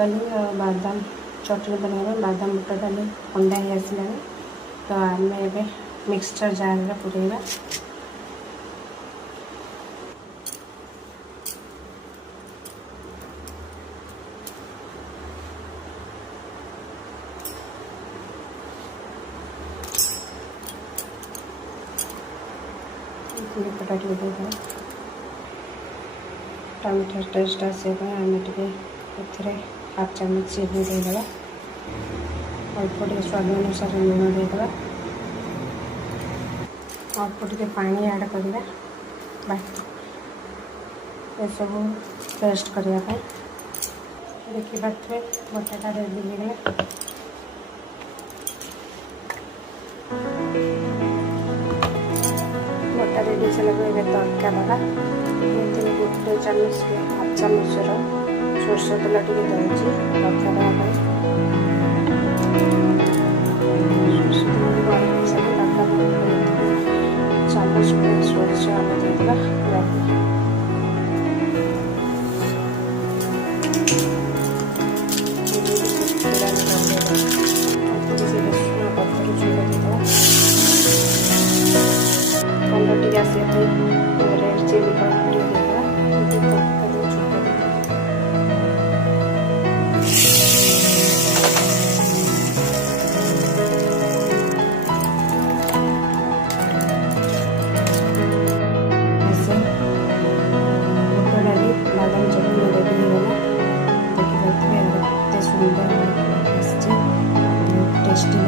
डाली और बादाम चटनी बनाइबा। बादाम बुट डाली अंडा ही आसला तो आम ए मिक्सचर जार में पुरेबा। पटा देदेबा। टमाटर टेस्ट आसवा आम टे हाफ चामच चीनी देदेबा। अल्प टे स्वाद अनुसार लुण देदेबा। अल्प टे पानी ऐड करवा सब पेस्ट करने। देखी पारे बटाटा रेडी हो बटा रेडी सारे तड़का दवा। गोटे चामच हाफ चामच सोरष तेल टे दूसरी तड़का देवाई। सोरष तेल गरम सारे तड़का चामच सोरष आम देदेबा। कलर टी आसा रेड चिली पाउडर देदेबा। बादाम चटनी रेडी होगा। देखिए सुंदर टेस्टी